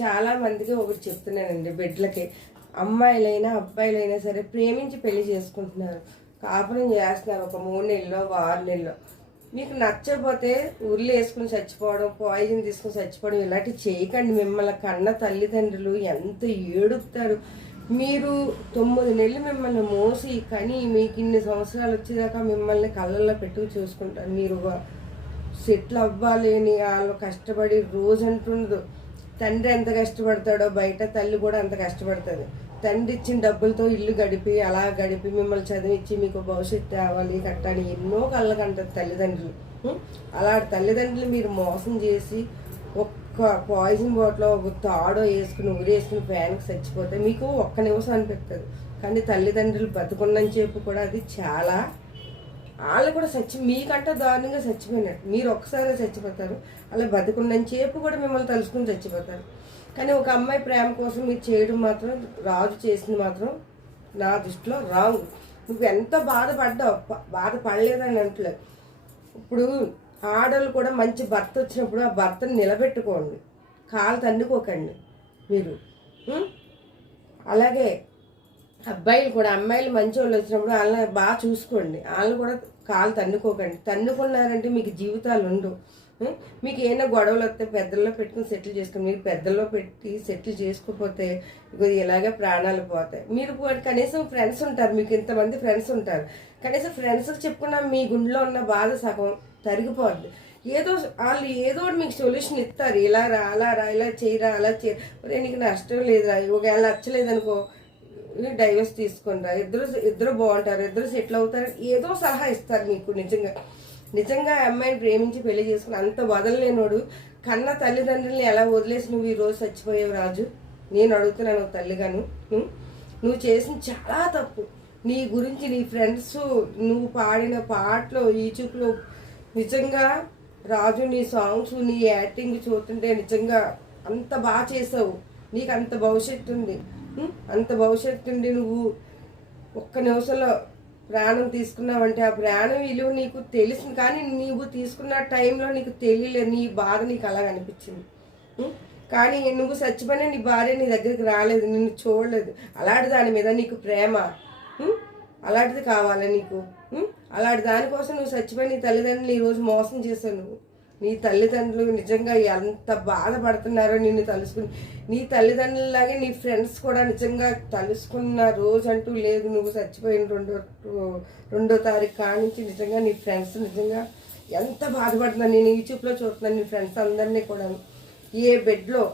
చాలా మందికి ఒకటి చెప్తున్నానండి, బిడ్డలకి అమ్మాయిలైనా అబ్బాయిలైనా సరే ప్రేమించి పెళ్లి చేసుకుంటున్నారు, కాపురం చేస్తున్నారు. ఒక 3 నెలల్లో 6 నెలల్లో మీకు నచ్చకపోతే ఉర్లు వేసుకుని చచ్చిపోవడం, పాయిజన్ తీసుకుని చచ్చిపోవడం ఇలాంటివి చేయకండి. మిమ్మల్ని కన్న తల్లిదండ్రులు ఎంత ఏడుపుతారు. మీరు 9 నెలలు మిమ్మల్ని మోసి కని మీకు ఇన్ని సంవత్సరాలు వచ్చేదాకా మిమ్మల్ని కళ్ళల్లో పెట్టుకు చూసుకుంటారు. మీరు సెటిల్ అవ్వాలి అని వాళ్ళు కష్టపడి రోజు అంటుండదు. తండ్రి ఎంత కష్టపడతాడో బయట తల్లి కూడా అంత కష్టపడుతుంది. తండ్రి ఇచ్చిన డబ్బులతో ఇల్లు గడిపి అలా గడిపి మిమ్మల్ని చదివించి మీకు భవిష్యత్తు తేవాలి కట్టాలి ఎన్నో కళ్ళకంటారు తల్లిదండ్రులు. అలాంటి తల్లిదండ్రులు మీరు మోసం చేసి ఒక్క పాయిజన్ బాటిల్ ఒక తాడో వేసుకుని ఊరేసుకుని ఫ్యాన్కి చచ్చిపోతే మీకు ఒక్క నిమిషం అనిపిస్తుంది. కానీ తల్లిదండ్రులు బతుకున్నంత సేపు కూడా అది చాలా, వాళ్ళు కూడా మీకంటే దారుణంగా చచ్చిపోయినట్టు. మీరు ఒక్కసారి చచ్చిపోతారు, అలా బతుకున్నంత సేపు కూడా మిమ్మల్ని తలుసుకుని చచ్చిపోతారు. కానీ ఒక అమ్మాయి ప్రేమ కోసం మీరు చేయడం మాత్రం, రాజు చేసింది మాత్రం నా దృష్టిలో రాంగ్. నువ్వు ఎంత బాధపడ్డావు, బాధపడలేదని అంటలేదు. ఇప్పుడు ఆడవాళ్ళు కూడా మంచి భర్త వచ్చినప్పుడు ఆ భర్తను నిలబెట్టుకోండి, కాలు తన్నుకోకండి మీరు. అలాగే అబ్బాయిలు కూడా, అమ్మాయిలు మంచి వాళ్ళు వచ్చినప్పుడు వాళ్ళని బాగా చూసుకోండి, వాళ్ళని కూడా కాలు తన్నుకోకండి. తన్నుకున్నారంటే మీకు జీవితాలు ఉండవు. మీకు ఏమైనా గొడవలు వస్తే పెద్దల్లో పెట్టుకుని సెటిల్ చేసుకోండి. మీరు పెద్దల్లో పెట్టి సెటిల్ చేసుకోకపోతే ఇలాగే ప్రాణాలు పోతాయి. మీరు కనీసం ఫ్రెండ్స్ ఉంటారు, మీకు ఇంతమంది ఫ్రెండ్స్ ఉంటారు, కనీసం ఫ్రెండ్స్కి చెప్పుకున్న మీ గుండెలో ఉన్న బాధ సగం తరిగిపోద్ది. వాళ్ళు ఏదో మీకు సొల్యూషన్ ఇస్తారు. ఇలా రా, అలా రా, ఇలా చేయరా, అలా చేయరా, నీకు నష్టం లేదురా, ఒకవేళ నచ్చలేదనుకో డైవర్స్ తీసుకుంటారా, ఇద్దరు బాగుంటారు, ఇద్దరు సెటిల్ అవుతారు, ఏదో సలహా ఇస్తారు మీకు. నిజంగా అమ్మాయిని ప్రేమించి పెళ్లి చేసుకుని అంత వదలలేనోడు కన్న తల్లిదండ్రుల్ని ఎలా వదిలేసి నువ్వు ఈరోజు చచ్చిపోయావు రాజు? నేను అడుగుతున్నాను తల్లిగాను. నువ్వు చేసిన చాలా తప్పు. నీ గురించి నీ ఫ్రెండ్స్ నువ్వు పాడిన పాటలు యూట్యూబ్లో నిజంగా రాజు నీ సాంగ్స్ నీ యాక్టింగ్ చూస్తుంటే నిజంగా అంత బాగా చేసావు. నీకు అంత భవిష్యత్తు ఉంది, అంత భవిష్యత్తు ఉండి నువ్వు ఒక్క నిమిషంలో ప్రాణం తీసుకున్నావంటే ఆ ప్రాణం విలువ నీకు తెలిసింది. కానీ నీవు తీసుకున్న టైంలో నీకు తెలియలేదు, నీ బాధ నీకు అలాగ అనిపించింది. కానీ నువ్వు చచ్చిపోయినా నీ భార్య నీ దగ్గరికి రాలేదు, నిన్ను చూడలేదు. అలాంటి దాని మీద నీకు ప్రేమ, అలాంటిది కావాలా నీకు? అలాంటి దానికోసం నువ్వు చచ్చిపోయి నీ తల్లిదండ్రులు ఈరోజు మోసం చేశావు. నువ్వు నీ తల్లిదండ్రులు నిజంగా ఎంత బాధపడుతున్నారో నిన్ను తలుసుకుని. నీ తల్లిదండ్రులలాగే నీ ఫ్రెండ్స్ కూడా నిజంగా తలుసుకున్న రోజు అంటూ లేదు. నువ్వు చచ్చిపోయిన రెండో తారీఖు కానించి నిజంగా నీ ఫ్రెండ్స్ నిజంగా ఎంత బాధపడుతున్నారు. నేను యూట్యూబ్లో చూస్తున్నాను నీ ఫ్రెండ్స్ అందరినీ కూడా ఏ బెడ్లో